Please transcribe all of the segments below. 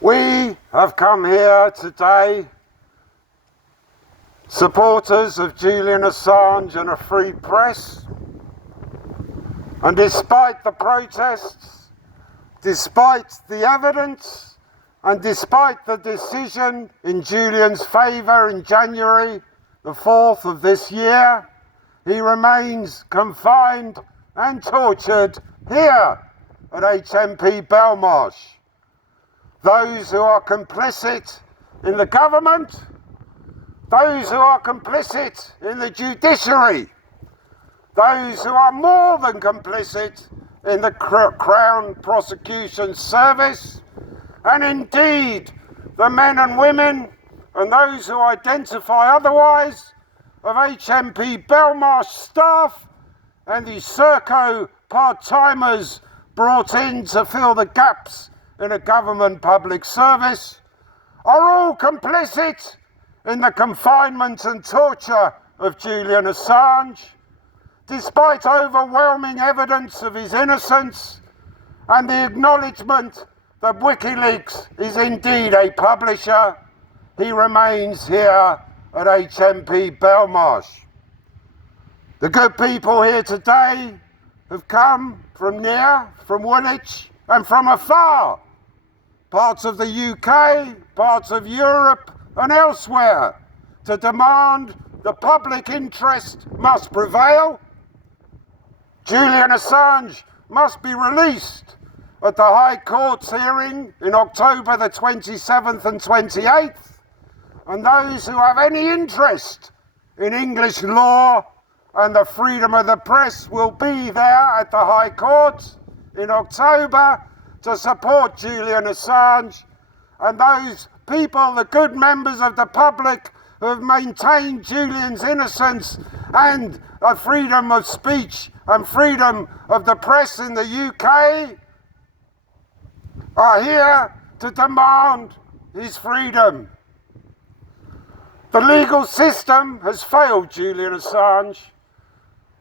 We have come here today, supporters of Julian Assange and a free press, and despite the protests, despite the evidence, and despite the decision in Julian's favour in January the 4th of this year, he remains confined and tortured here at HMP Belmarsh. Those who are complicit in the government, those who are complicit in the judiciary, those who are more than complicit in the Crown Prosecution Service, and indeed the men and women and those who identify otherwise of HMP Belmarsh staff and the Serco part-timers brought in to fill the gaps in a government public service, are all complicit in the confinement and torture of Julian Assange, despite overwhelming evidence of his innocence and the acknowledgement that Wikileaks is indeed a publisher. He remains here at HMP Belmarsh. The good people here today have come from near, from Woolwich and from afar, parts of the UK, parts of Europe and elsewhere, to demand the public interest must prevail. Julian Assange must be released at the High Court's hearing in October the 27th and 28th, and those who have any interest in English law and the freedom of the press will be there at the High Court in October to support Julian Assange, and those people, the good members of the public who have maintained Julian's innocence and freedom of speech and freedom of the press in the UK, are here to demand his freedom. The legal system has failed Julian Assange.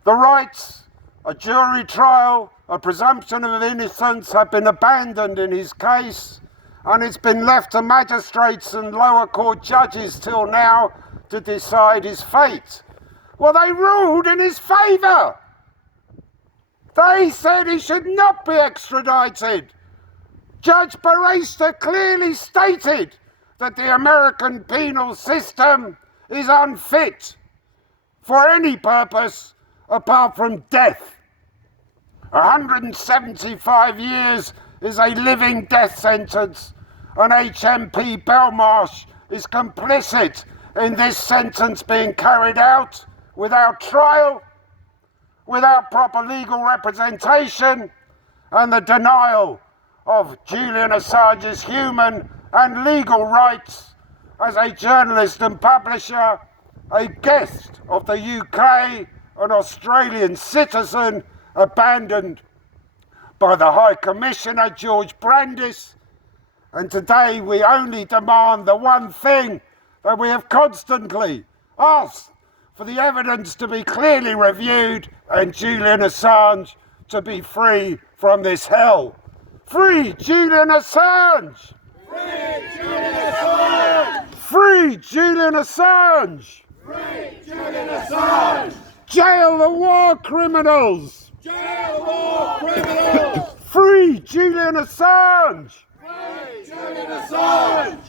The rights, a jury trial, a presumption of innocence have been abandoned in his case, and it's been left to magistrates and lower court judges till now to decide his fate. Well, they ruled in his favour. They said he should not be extradited. Judge Barrister clearly stated that the American penal system is unfit for any purpose apart from death. 175 years is a living death sentence, and HMP Belmarsh is complicit in this sentence being carried out without trial, without proper legal representation, and the denial of Julian Assange's human and legal rights as a journalist and publisher, a guest of the UK, an Australian citizen, abandoned by the High Commissioner George Brandis. And today we only demand the one thing that we have constantly asked: for the evidence to be clearly reviewed and Julian Assange to be free from this hell. Free Julian Assange! Free Julian Assange! Free Julian Assange! Free Julian Assange! Jail the war criminals! Jail the war criminals! Free Julian Assange! Free Julian Assange!